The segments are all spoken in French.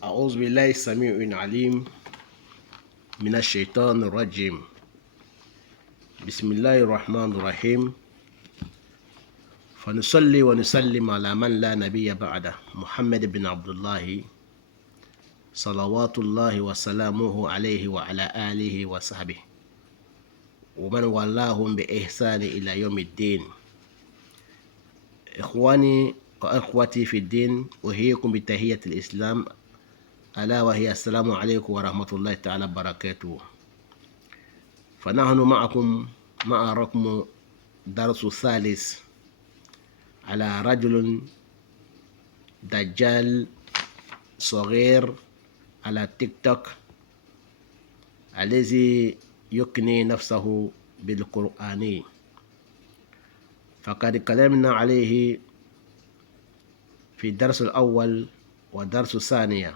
أعوذ بالله السميع العليم من الشيطان الرجيم. بسم الله الرحمن الرحيم. فنصلي ونسلم على من لا نبي بعده محمد بن عبد الله صلوات الله وسلامه عليه وعلى آله وصحبه ومن والاهم بإحسان إلى يوم الدين. إخواني وأخوتي في الدين، أحييكم بتحية الإسلام ألا وهي السلام عليكم ورحمة الله تعالى وبركاته. فنحن معكم مع رقم درس الثالث على رجل دجال صغير على تيك توك الذي يكني نفسه بالقرآن. فقد كلمنا عليه في الدرس الأول والدرس الثاني،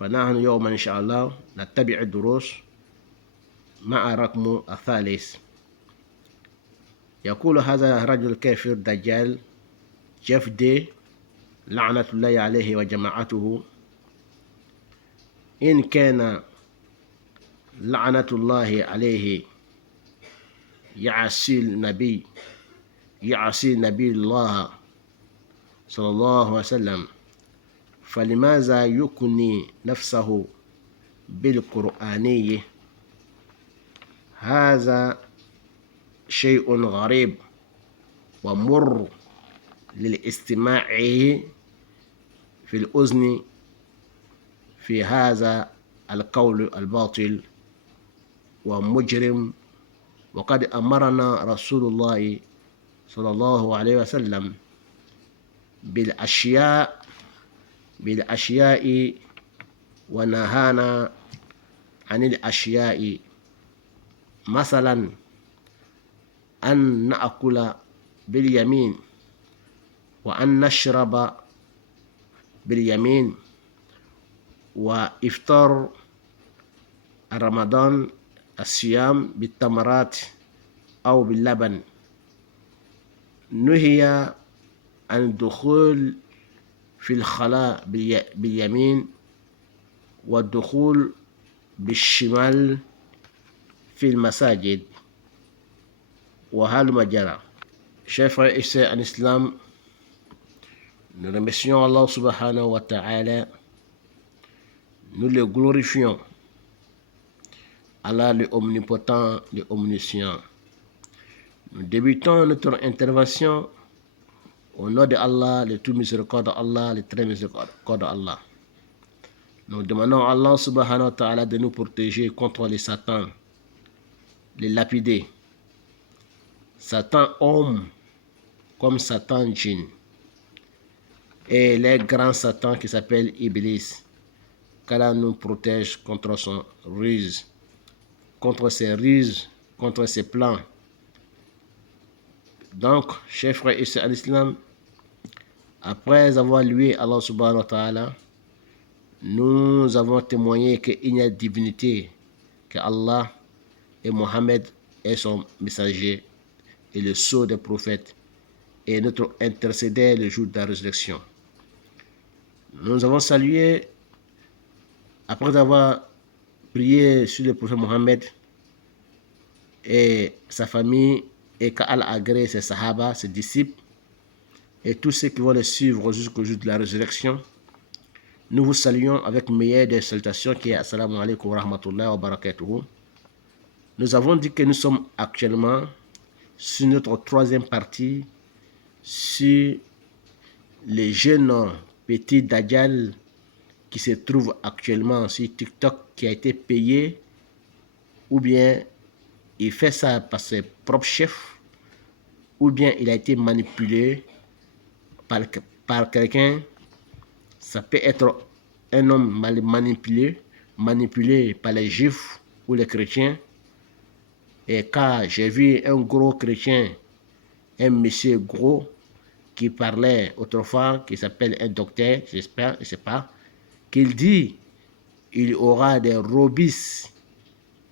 فنحن يوم إن شاء الله نتبع الدروس مع رقم الثالث. يقول هذا الرجل الكافر دجال جيف دي لعنة الله عليه وجماعته: إن كان لعنة الله عليه يعصي النبي الله صلى الله عليه وسلم، فلماذا يكني نفسه بالقرآنية؟ هذا شيء غريب ومر للاستماع في الأذن في هذا القول الباطل ومجرم. وقد أمرنا رسول الله صلى الله عليه وسلم بالأشياء ونهانا عن الأشياء، مثلا أن نأكل باليمين وأن نشرب باليمين، وإفطار رمضان الصيام بالتمرات أو باللبن. نهي عن الدخول في الخلاء باليمين والدخول بالشمال في المساجد وهلم جرى. Chers frères et sœurs en islam, nous remercions Allah subhanahu wa ta'ala, nous le glorifions, Allah le omnipotent, le omniscient. Nous débutons notre intervention au nom de Allah, le tout miséricordieux Allah, le très miséricordieux Allah. Nous demandons à Allah subhanahu wa ta'ala de nous protéger contre les satans, les lapidés, Satan homme comme Satan djinn, et les grands satans qui s'appellent Iblis, qu'Allah nous protège contre son ruse, contre ses ruses, contre ses plans. Donc, chers frères et sœurs en islam, après avoir loué Allah subhanahu wa ta'ala, nous avons témoigné qu'il n'y a divinité que Allah, et Mohammed est son messager et le sceau des prophètes et notre intercédé le jour de la résurrection. Nous avons salué, après avoir prié sur le prophète Mohammed et sa famille, et qu'Allah agrée ses sahaba, ses disciples, et tous ceux qui vont les suivre jusqu'au jour de la résurrection. Nous vous saluons avec meilleure des salutations qui est Assalamu alaikum wa rahmatullahi wa barakatuhu. Nous avons dit que nous sommes actuellement sur notre troisième partie sur les jeunes petits Dajjal qui se trouvent actuellement sur TikTok, qui a été payé, ou bien il fait ça par ses propres chefs, ou bien il a été manipulé par quelqu'un. Ça peut être un homme mal manipulé par les juifs ou les chrétiens. Et quand j'ai vu un gros chrétien, un monsieur gros, qui parlait autrefois, qui s'appelle un docteur, j'espère, je ne sais pas, qu'il dit il y aura des robis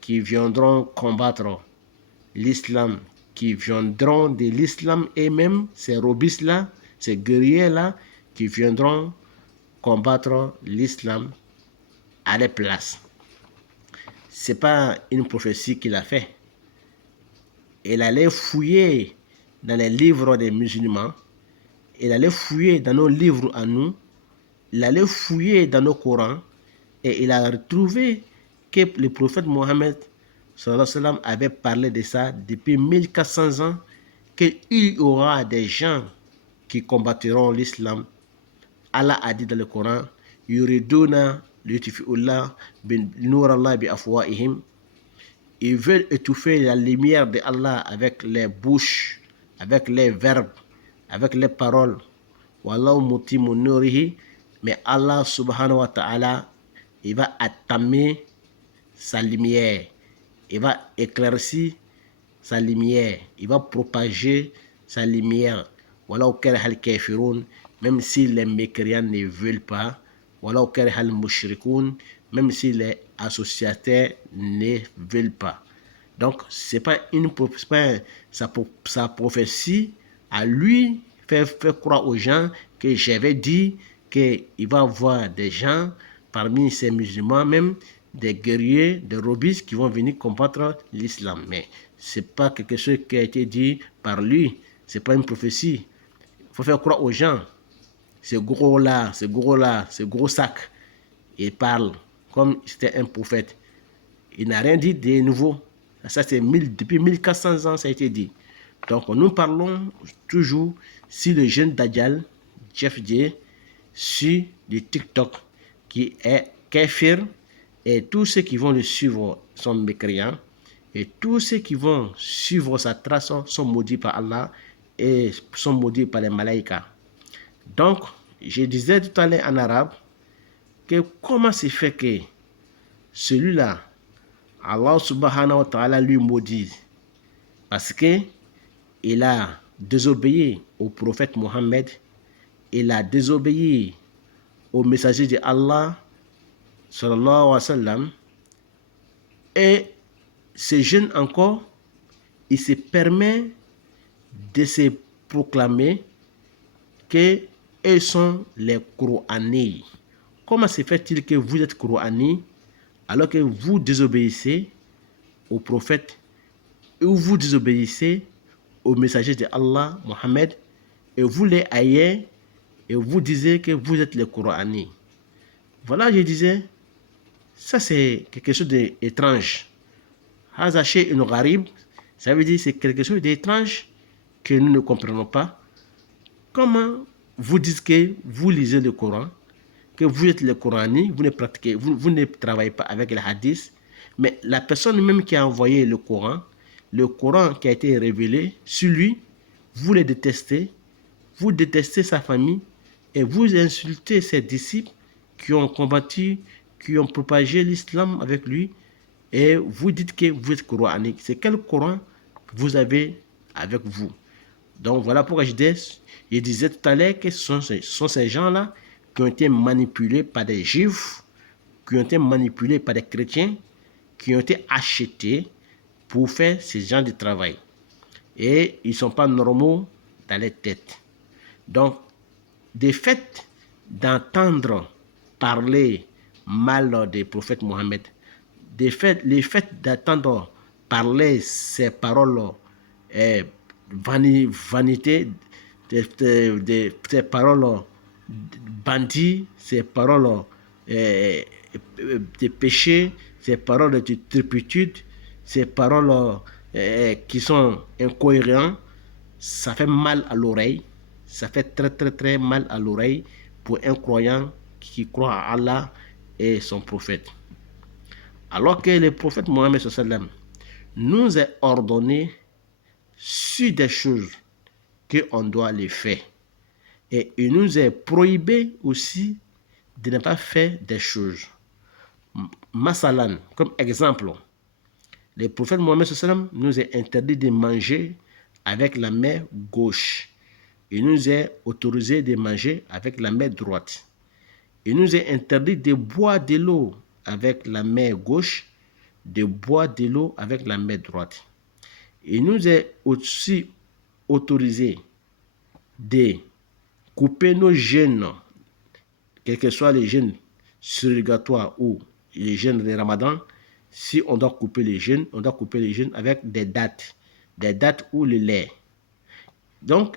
qui viendront combattre l'islam, qui viendront de l'islam, et même ces robis-là, ces guerriers-là, qui viendront combattre l'islam à les places. Ce n'est pas une prophétie qu'il a fait. Il allait fouiller dans les livres des musulmans, il allait fouiller dans nos livres à nous, il allait fouiller dans nos Corans, et il a retrouvé que le prophète Mohammed avait parlé de ça depuis 1400 ans, qu'il y aura des gens qui combattront l'islam. Allah a dit dans le Coran, yuriduna liyutfi'ullah bin nurallah bi afwahihim. Ils veulent étouffer la lumière de Allah avec les bouches, avec les verbes, avec les paroles. Wallahu mutimmu nurihi. Mais Allah subhanahu wa ta'ala, il va attamer sa lumière. Il va éclaircir sa lumière. Il va propager sa lumière. Wallahu karihal kafirun. Même si les mécréants ne veulent pas. Wallahu karihal mushrikoun. Même si les associateurs ne veulent pas. Donc, c'est pas sa prophétie à lui faire croire aux gens que j'avais dit qu'il va y avoir des gens parmi ces musulmans, même des guerriers, des robistes qui vont venir combattre l'islam. Mais ce n'est pas quelque chose qui a été dit par lui. Ce n'est pas une prophétie. Il faut faire croire aux gens. Ce gros-là, ce gros sac, il parle comme si c'était un prophète. Il n'a rien dit de nouveau. Ça, c'est depuis 1400 ans, ça a été dit. Donc, nous parlons toujours sur le jeune Dajjal, Jeff J, sur le TikTok, qui est kafir, et tous ceux qui vont le suivre sont mécréants, et tous ceux qui vont suivre sa trace sont maudits par Allah et sont maudits par les malaïkas. Donc, je disais tout à l'heure en arabe que comment c'est fait que celui-là, Allah subhanahu wa ta'ala lui maudit parce que il a désobéi au prophète Mohammed, il a désobéi au messager de Allah sallallahu alayhi wa sallam, et ce jeune encore, il se permet de se proclamer qu'ils sont les Coranés. Comment se fait-il que vous êtes Coranés alors que vous désobéissez au prophète et vous désobéissez au messager de Allah, Mohammed, et vous les haïez et vous disiez que vous êtes les Coranés. Voilà, je disais, ça c'est quelque chose d'étrange. Hazaché une gharib, ça veut dire c'est quelque chose d'étrange que nous ne comprenons pas. Comment vous dites que vous lisez le Coran, que vous êtes les Coranais, vous ne pratiquez, vous ne travaillez pas avec les hadiths, mais la personne même qui a envoyé le Coran qui a été révélé sur lui, vous le détestez, vous détestez sa famille et vous insultez ses disciples qui ont combattu, qui ont propagé l'islam avec lui, et vous dites que vous êtes Coranais. C'est quel Coran vous avez avec vous? Donc voilà pourquoi je disais tout à l'heure que ce sont ces gens-là qui ont été manipulés par des juifs, qui ont été manipulés par des chrétiens, qui ont été achetés pour faire ce genre de travail. Et ils ne sont pas normaux dans les têtes. Donc, des faits d'entendre parler mal des prophètes Mohammed, les faits d'entendre parler ces paroles vanité, ces paroles bandits, ces paroles de péché, ces paroles de turpitude, ces paroles qui sont incohérentes, ça fait mal à l'oreille. Ça fait très très très mal à l'oreille pour un croyant qui croit à Allah et son prophète. Alors que le prophète Mohammed nous a ordonné sur des choses qu'on doit les faire. Et il nous a prohibé aussi de ne pas faire des choses. Masalan, comme exemple, le prophète Mohammed nous a interdit de manger avec la main gauche. Il nous a autorisé de manger avec la main droite. Il nous a interdit de boire de l'eau avec la main gauche, de boire de l'eau avec la main droite. Il nous a aussi autorisé de couper nos gènes, quels que soient les gènes surrogatoires ou les jeûnes de Ramadan, si on doit couper les jeûnes, on doit couper les jeûnes avec des dates où le lait. Donc,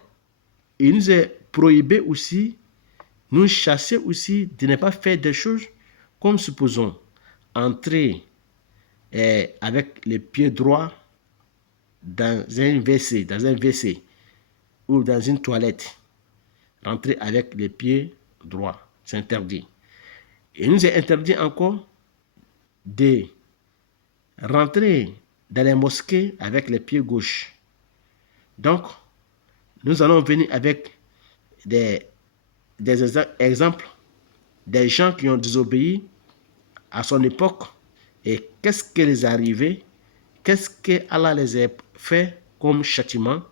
il nous est prohibé aussi, nous chasser aussi de ne pas faire des choses comme, supposons, entrer avec les pieds droits dans un WC ou dans une toilette. Rentrer avec les pieds droits, c'est interdit. Il nous est interdit encore de rentrer dans les mosquées avec les pieds gauches. Donc, nous allons venir avec des exemples des gens qui ont désobéi à son époque et qu'est-ce qui les est arrivé, qu'est-ce que Allah les a fait comme châtiment.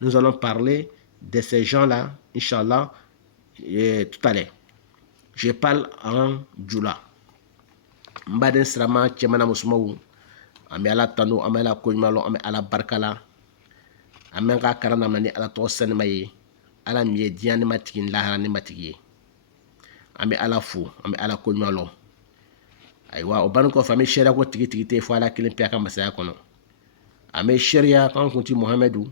Nous allons parler de ces gens-là, Inch'Allah, tout à l'heure. Je parle en Djoula. Mbaden Srama, Tchemana Mousmaou, Ame ala Tano, Ame ala Koymalo, Ame ala Barkala, Ame ka Karanamani ala Tosen Maye, ala Mie Diane Matikin, Lahara Matiki. Ame ala Fou, Ame ala Koymalo. Aywa, Oban ko famille Sheria ko tigi fo ala kilin piaka masaya kono. Ame Sheria kan kunti Mohamedou,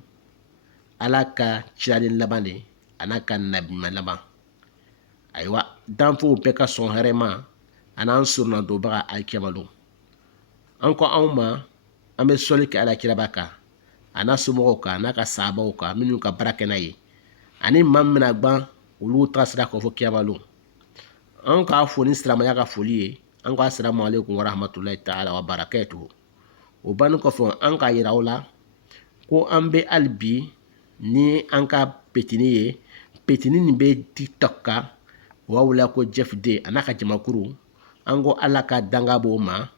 ala ka Chiradin Labane, anaka Nabi Malaba. Aywa, danfo peka son harema, anan surna do baga alkiyamalo. Anko anma, ame soli ke ala kirabaka, ana sumogo ka, naka sabaw ka, minu ka barake na ye. Ani mamina gban, ulu trasra ko fo kiyamalo. Anko afoni stramaya ka folie, anko assalamu alaikum wa rahmatullahi ta'ala wa barakatuhu. Oban ko fo anka yirawla, ko ambe albi, ni anka petini ni be TikTok ka, wawula ko Jeff Day anaka jamakuru ango alaka danga bo ma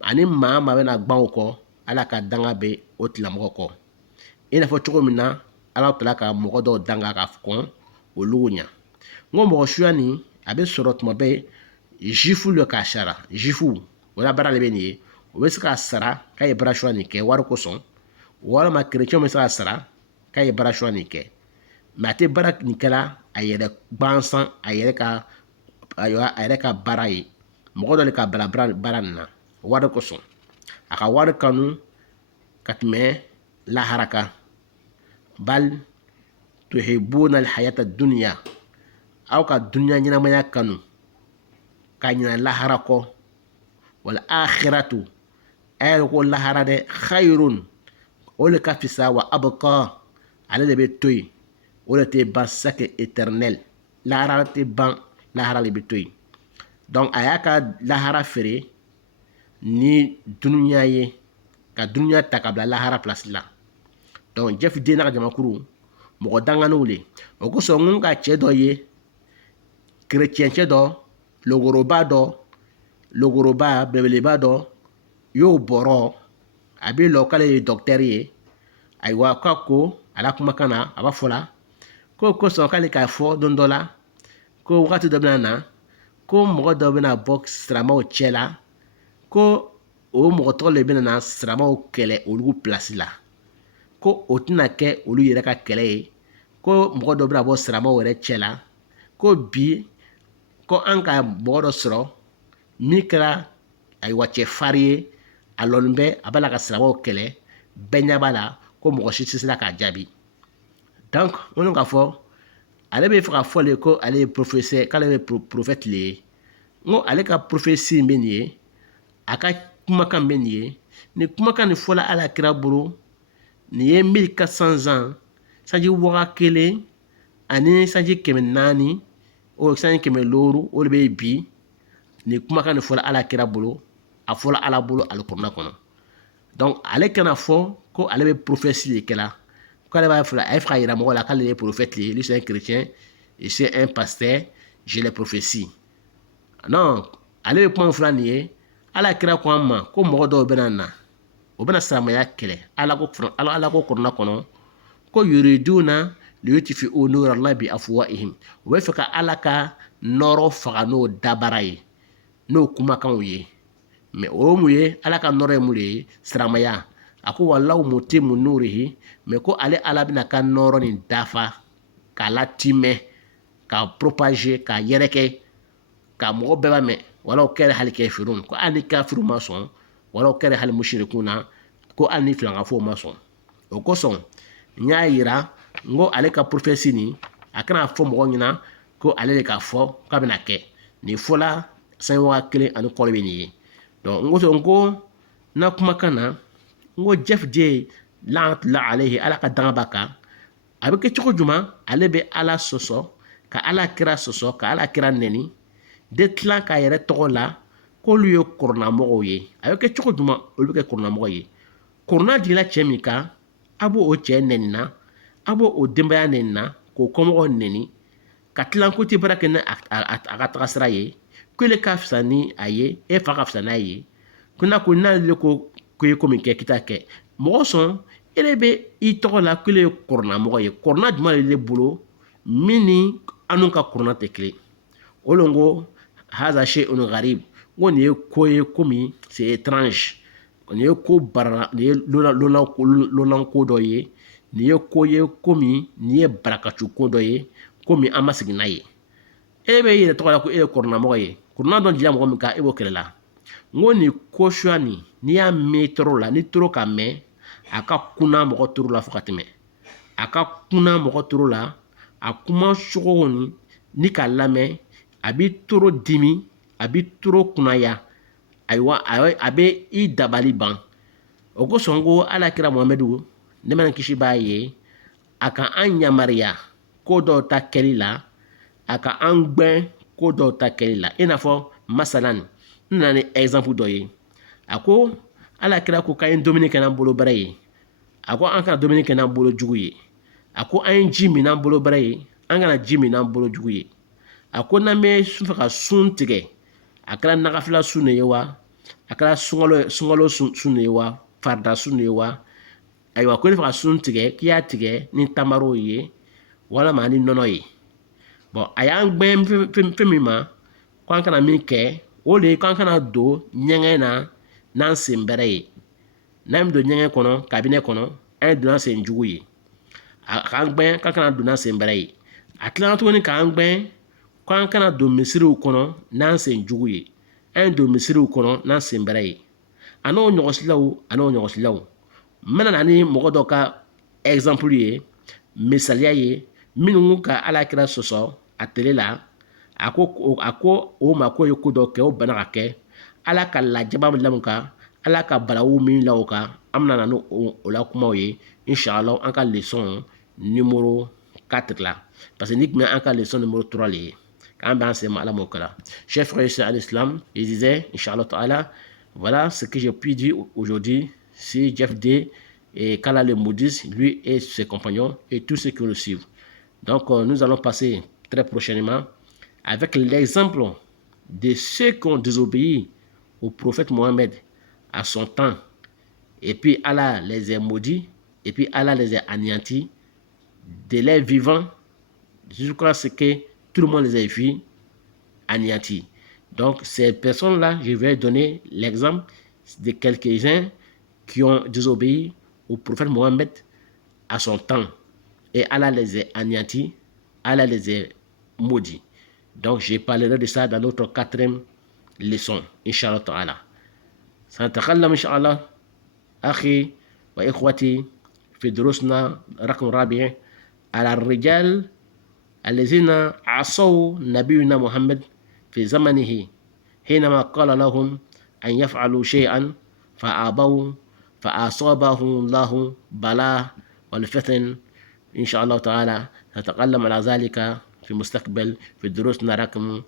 ani ma bena gban ko alaka danga be otilamogo ko ina fo cogo mina ala tala ka mogo do danga ka fon olunya ngo mogo shuani abe sorot mo be jifu le ka shara jifu wala bara le beni o be ska sara kay bara shuani ke war ko son wala ma chrétien me ska sara kay bara shuani ke mate barak nikala ayere bansan ayere ka bara ye mogo dɔ le ka bara na wari kosɔn a ka wari kanu ka tɛmɛ lahara kan bal tuhibuna alhayata dunya aw ka dunya ɲɛnamaya kanu ka ɲina lahara kɔ wal akhiratu ayɛrɛ ko lahara dɛ khayrun o le ka fisa wa abqa ale de bɛ to yen o le tɛ ban sake éternel lahara tɛ ban lahara le bɛ to yen donc a y'a ka lahara feere ni dunuya ye ka dunuya ta ka bila lahara place la donc Jeff Day n'a ka jamakuru mɔgɔ danganiw le o kosɔn n ka cɛ dɔ ye kerecɛncɛ dɔ logoroba belebeleba dɔ y'o bɔrɔ a bɛ lɔ k'ale ye docteur ye ayiwa k'a ko ala kumakan na a b'a fɔ la ko kosɔn k'ale k'a fɔ don dɔ la ko wagati dɔ bɛna na ko mɔgɔ dɔ bɛna bɔ siramaw cɛ la ko o mɔgɔ tɔgɔ le bɛna na siramaw kɛlɛ olu place la ko o tɛna kɛ olu yɛrɛ ka kɛlɛ ye ko mɔgɔ dɔ bɛna bɔ siramaw yɛrɛ cɛ la ko bi ko an ka mɔgɔ dɔ sɔrɔ min kɛra ayiwa cɛ fari ye a lɔnni bɛ a b'a la ka siramaw kɛlɛ bɛɛ ɲɛ b'a la ko mɔgɔ si tɛ se la k'a jaabi donc n ko k'a fɔ ale bɛ fɛ ka fɔ le ko ale ye professeur k'ale bɛ prophète le ye n ko ale ka prophétie bɛ nin ye a ka kumakan bɛ nin ye ni kumakan nin fɔla ala kira bolo nin ye 1400 ans sanji waga kelen ani sanji 400 o sanji 500 o de bɛ bi ni kumakan nin fɔla ala kira bolo a fɔla ala bolo alikurana kɔnɔ donc ale kana fɔ ko ale bɛ prophétie de kɛla k'ale b'a fɔ a ye fɛ ka yira mɔgɔ la k'ale ye prophète le ye lui c'est un chrétien et c'est un pasteur j'ai les prophéties non ale bɛ kuma min fɔla nin ye ala kira ko an ma ko mɔgɔ dɔw bɛna na o bɛna silamɛya kɛlɛ ala ko kurana kɔnɔ ko yuriduna liyutfi'u nurallahi bi afwahihim o bɛ fɛ ka ala ka nɔrɔ faga n'o dabara ye n'o kumakanw ye mais o mun ye ala ka nɔrɔ ye mun de ye silamɛya a ko wallahu mutimmu nurihi mais ko ale ala bɛna ka nɔrɔ nin dafa k'a latimɛ k'a propager k'a yɛrɛkɛ k'a mɔgɔ bɛɛ b'a mɛn wala kere hal kafirun ko ani kafiru ma son wala kere hal mushrikuna ko ani filanga fo ma son o ko son nya yira ngo ale ka prophecy ni akana fo mo nyina ko ale le ka fo ka bena ke ni fola san wa kele ani kolbe ni donc ngo so ngo na kuma kana ngo Jeff J la alayhi ala ka danga baka abeke choko juma ale be ala soso ka ala kira soso ka ala kira neni de tlan ka yere togo la ko lu yo korona mogo ye abeke choko juma olu ke korona mogo ye korona jila chemika abo o che neni na abo o dembaya neni na ko komo neni ka tlan ko ti barake na aga tagasra ye ko le ka fsani aye e fa ka fsana ye kuna ko na le ko ye komi ke kita ke mogo son ele be I togo la ko le korona mogo ye korona juma le bolo mini anu ka korona te kle olongo haza shay'un gharib ngo ni ko ye komi c'est étrange ni ko bara ni lolan ko do ye ni ko ye komi ni barakatu ko do ye komi amasigina ye e be yire togo la ko e korona mogo ye korona don jila mogo mi ka e bo kelela ngo ni ko shwani ni ya metro la ni toro ka me aka kuna mogo toro la fokatime aka kuna mogo toro la akuma shogo ni ka lame abi toro dimi abi toro kunaya aywa abe I dabali ban o ko songo ala kira Muhammadu ne man kishi baye aka anya maria ko do ta kelila aka angbe ko do ta kelila ina fo masalan nani exemple do ye ako ala kira ko kayen Dominique na bolo bare ako an ka Dominique na bolo jugu ye ako an jimi na bolo bare an kana jimi na bolo jugu ye ako na me sunfa ka sun tige akala nagafila sunne ye wa akala sungalo sunne ye wa farda sunne ye wa aywa ko fa sun tige kiya tige ni tamaro ye wala ma ni nono ye bon aya ngbem femima ko an kana min ke o le ko an kana do nyengen na nan sembere ye nam do nyengen kono cabinet kono en do nan sen jugu ye kan gben kan kana do nan sembere ye atlan to ni kan gben ko an kana do misiru kono nan sen jugu ye en do misiru kono nan sembere ye ano nyogosilaw mana nani mogo do ka exemple ye misalia ye minu ka ala kira soso atele la ako o ma ko yoko do ke o bana ka ke ala ka la jabam lamuka ala ka balawu min lawka amna nanu o la kuma ye inshallah an ka leçon numéro 4 là parce que nik me an ka leçon numéro 3 li kan ban c'est ala mokala chef frère à l'islam il disait inshallah ta'ala voilà ce que j'ai pu dire aujourd'hui sur Jeff D et Kala le Moudis, lui et ses compagnons et tous ceux qui le suivent. Donc nous allons passer très prochainement avec l'exemple de ceux qui ont désobéi au prophète Mohammed à son temps et puis Allah les a maudits et puis Allah les a anéantis de les vivants jusqu'à ce que tout le monde les ait vus anéantis. Donc ces personnes-là, je vais donner l'exemple de quelques-uns qui ont désobéi au prophète Mohammed à son temps et Allah les a anéantis, Allah les a maudits. Donc je parlerai de ça dans notre 4e leçon Inch'Allah ta'ala. سنتكلم إن شاء الله أخي وإخوتي في دروسنا رقم رابع على الرجال الذين عصوا نبينا محمد في زمنه حينما قال لهم أن يفعلوا شيئا فأبوا فأصابهم الله بلاء والفتن إن شاء الله تعالى نتكلم على ذلك في المستقبل في دروسنا رقم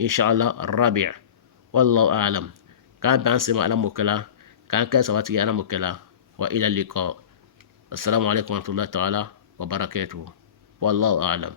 إن شاء الله الرابع والله أعلم كان بانسي على مكلا كان كاسواتي على مكلا وإلى اللقاء السلام عليكم ورحمة الله تعالى وبركاته والله أعلم.